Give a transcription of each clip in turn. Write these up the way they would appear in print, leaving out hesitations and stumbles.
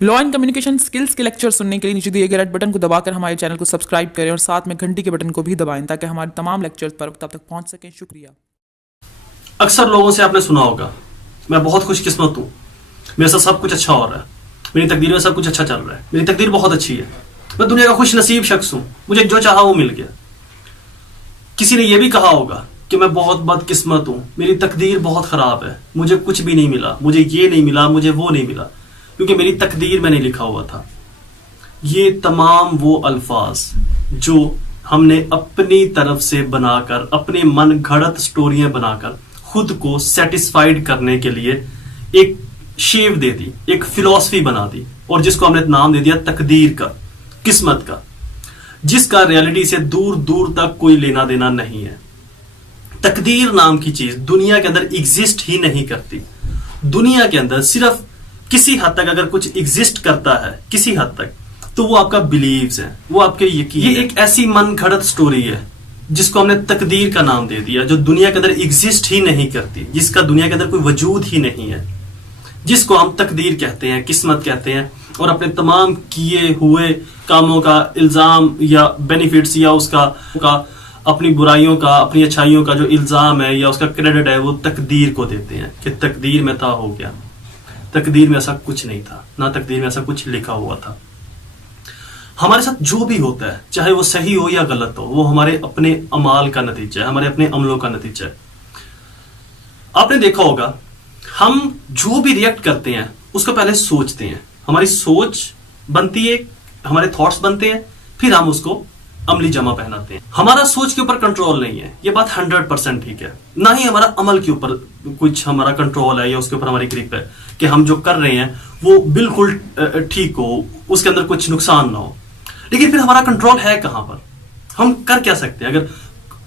Law and communication skills के lecture सुनने के लिए नीचे दिए गए रेड बटन को दबाकर हमारे चैनल को सब्सक्राइब करें और साथ में घंटी के बटन को भी दबाएं ताकि हमारे तमाम लेक्चर्स पर वक्त तक पहुंच सकें। शुक्रिया। अक्सर लोगों से आपने सुना होगा, मैं बहुत खुशकिस्मत हूँ, मेरे साथ सब कुछ अच्छा हो रहा है, मेरी तकदीर में सब कुछ अच्छा चल रहा है, मेरी तकदीर बहुत अच्छी है, मैं दुनिया का खुश नसीब शख्स हूँ, मुझे जो चाहा वो मिल गया। किसी ने यह भी कहा होगा कि मैं बहुत बदकिस्मत हूँ, मेरी तकदीर बहुत खराब है, मुझे कुछ भी नहीं मिला, मुझे ये नहीं मिला, मुझे वो नहीं मिला, क्योंकि मेरी तकदीर में नहीं लिखा हुआ था। ये तमाम वो अल्फाज जो हमने अपनी तरफ से बनाकर, अपने मन घड़त स्टोरियां बनाकर खुद को सेटिस्फाइड करने के लिए एक शेप दे दी, एक फिलॉसफी बना दी, और जिसको हमने नाम दे दिया तकदीर का, किस्मत का, जिसका रियलिटी से दूर दूर तक कोई लेना देना नहीं है। तकदीर नाम की चीज दुनिया के अंदर एग्जिस्ट ही नहीं करती। दुनिया के अंदर सिर्फ किसी हद तक अगर कुछ एग्जिस्ट करता है, किसी हद तक, तो वो आपका बिलीव्स है, वो आपके यकीन। ये एक ऐसी मन घड़त स्टोरी है जिसको हमने तकदीर का नाम दे दिया, जो दुनिया के अंदर एग्जिस्ट ही नहीं करती, जिसका दुनिया के अंदर कोई वजूद ही नहीं है, जिसको हम तकदीर कहते हैं, किस्मत कहते हैं। और अपने तमाम किए हुए कामों का इल्जाम या बेनिफिट्स या उसका अपनी बुराइयों का, अपनी अच्छाइयों का जो इल्जाम है या उसका क्रेडिट है, वो तकदीर को देते हैं कि तकदीर में था, हो गया। तकदीर में ऐसा कुछ नहीं था, ना तकदीर में ऐसा कुछ लिखा हुआ था। हमारे साथ जो भी होता है, चाहे वो सही हो या गलत हो, वो हमारे अपने अमाल का नतीजा है, हमारे अपने अमलों का नतीजा है। आपने देखा होगा, हम जो भी रिएक्ट करते हैं उसको पहले सोचते हैं, हमारी सोच बनती है, हमारे थॉट्स बनते हैं, फिर हम उसको अमली जमा पहनाते हैं। हमारा सोच के ऊपर कंट्रोल नहीं है, ये बात 100% ठीक है। ना ही हमारा अमल के ऊपर कुछ हमारा कंट्रोल है या उसके ऊपर हमारी ग्रिप है कि हम जो कर रहे हैं वो बिल्कुल ठीक हो, उसके अंदर कुछ नुकसान ना हो। लेकिन फिर हमारा कंट्रोल है कहां पर? हम कर क्या सकते हैं? अगर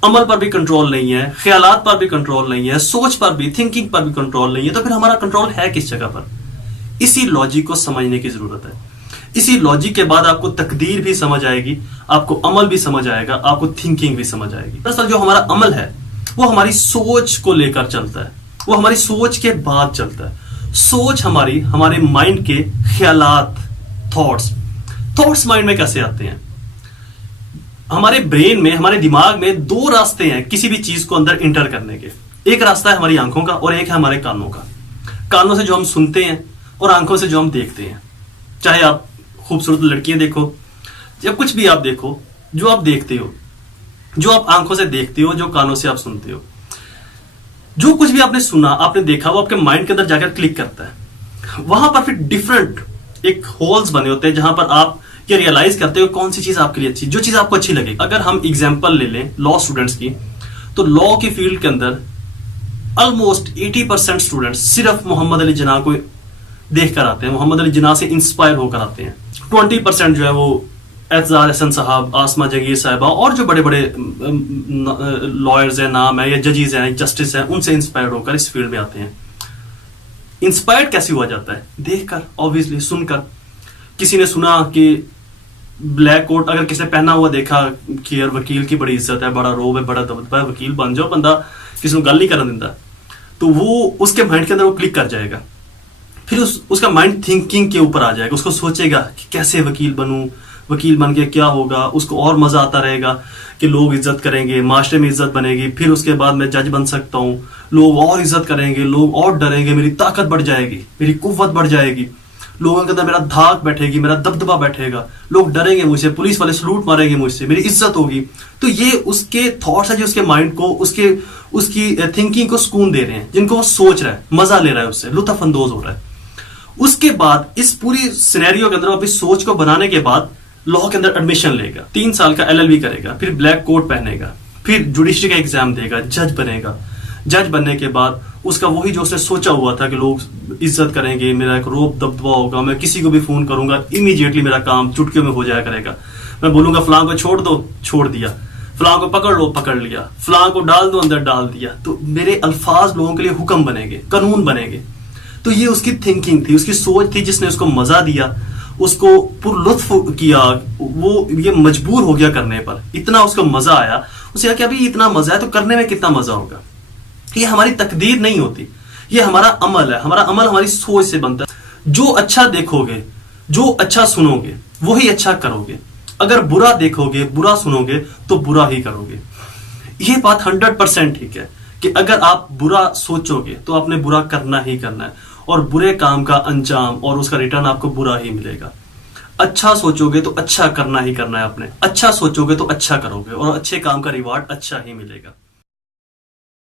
अमल पर भी कंट्रोल नहीं है, ख्यालात पर भी कंट्रोल नहीं है, सोच पर भी, थिंकिंग पर भी कंट्रोल नहीं है, तो फिर हमारा कंट्रोल है किस जगह पर? इसी लॉजिक को समझने की जरूरत है। इसी लॉजिक के बाद आपको तकदीर भी समझ आएगी, आपको अमल भी समझ आएगा, आपको थिंकिंग भी समझ आएगी। दरअसल जो हमारा अमल है वो हमारी सोच को लेकर चलता है, वो हमारी सोच के बाद चलता है। सोच हमारे माइंड के ख्यालात, थॉट्स माइंड में कैसे आते हैं? हमारे ब्रेन में, हमारे दिमाग में दो रास्ते हैं किसी भी चीज को अंदर इंटर करने के। एक रास्ता है हमारी आंखों का और एक है हमारे कानों का। कानों से जो हम सुनते हैं और आंखों से जो हम देखते हैं। चाहे आप खूबसूरत लड़कियां देखो या कुछ भी आप देखो, जो आप देखते हो, जो आप आंखों से देखते हो, जो कानों से आप सुनते हो, जो कुछ भी आपने सुना, आपने देखा, वो आपके माइंड के अंदर जाकर क्लिक करता है। वहां पर फिर डिफरेंट एक होल्स बने होते हैं जहां पर आप ये रियलाइज करते हो कौन सी चीज आपके लिए अच्छी, जो चीज आपको अच्छी लगेगी। अगर हम एग्जांपल ले लें लॉ स्टूडेंट्स की, तो लॉ की फील्ड के अंदर ऑलमोस्ट 80% स्टूडेंट्स सिर्फ मोहम्मद अली जिन्ना को देखकर आते हैं, मोहम्मद अली जिन्ना से इंस्पायर होकर आते हैं। 20% जो है वो एतजार हसन साहब, आसमा जगीर साहिबा और जो बड़े बड़े लॉयर्स हैं, नाम है, या जजेस हैं, जस्टिस हैं, उनसे इंस्पायर्ड होकर इस फील्ड में आते हैं। इंस्पायर्ड कैसे हुआ जाता है? देखकर, ऑब्वियसली सुनकर। किसी ने सुना कि ब्लैक कोट अगर किसी ने पहना हुआ देखा कि यार वकील की बड़ी इज्जत है, बड़ा रोब है, बड़ा दबदबा है, वकील बन जाओ, बंदा किसी को गल नहीं करने देता, तो वो उसके माइंड के अंदर वो क्लिक कर जाएगा। फिर उसका माइंड थिंकिंग के ऊपर आ जाएगा, उसको सोचेगा कि कैसे वकील बनूं, वकील बन के क्या होगा। उसको और मजा आता रहेगा कि लोग इज्जत करेंगे, माशरे में इज्जत बनेगी, फिर उसके बाद मैं जज बन सकता हूं, लोग और इज्जत करेंगे, लोग और डरेंगे, मेरी ताकत बढ़ जाएगी, मेरी कुव्वत बढ़ जाएगी, लोगों के अंदर मेरा धाक बैठेगी, मेरा दबदबा बैठेगा, लोग डरेंगे मुझसे, पुलिस वाले सलूट मारेंगे मुझसे, मेरी इज्जत होगी। तो ये उसके थॉट्स है जो उसके माइंड को, उसकी थिंकिंग को सुकून दे रहे हैं, जिनको वो सोच रहा है, मजा ले रहा है, उससे लुत्फ अंदोज हो रहा है। उसके बाद इस पूरी सिनेरियो के अंदर अपनी सोच को बनाने के बाद लॉ के अंदर एडमिशन लेगा, 3 साल का LLB करेगा, फिर ब्लैक कोट पहनेगा, फिर जुडिशरी का एग्जाम देगा, जज बनेगा। जज बनने के बाद उसका वही जो उसने सोचा हुआ था कि लोग इज्जत करेंगे, मेरा एक रोब दबदबा होगा, मैं किसी को भी फोन करूंगा, इमीडिएटली मेरा काम चुटकियों में हो जाया करेगा। मैं बोलूंगा फलां को छोड़ दो, छोड़ दिया, फलां को पकड़ लो, पकड़ लिया, फलां को डाल दो, अंदर डाल दिया। तो मेरे अल्फाज लोगों के लिए हुक्म बनेंगे, कानून बनेंगे। तो ये उसकी थिंकिंग थी, उसकी सोच थी, जिसने उसको मजा दिया, उसको पुरलुत्फ किया। वो ये मजबूर हो गया करने पर, इतना उसको मजा आया, उसे कहा कि अभी इतना मजा है तो करने में कितना मजा होगा। ये हमारी तकदीर नहीं होती, ये हमारा अमल है। हमारा अमल हमारी सोच से बनता है। जो अच्छा देखोगे, जो अच्छा सुनोगे वही अच्छा करोगे। अगर बुरा देखोगे, बुरा सुनोगे तो बुरा ही करोगे। ये बात 100% ठीक है कि अगर आप बुरा सोचोगे तो आपने बुरा करना ही करना है, और बुरे काम का अंजाम और उसका रिटर्न आपको बुरा ही मिलेगा। अच्छा सोचोगे तो अच्छा करना ही करना है आपने, अच्छा सोचोगे तो अच्छा करोगे और अच्छे काम का रिवार्ड अच्छा ही मिलेगा।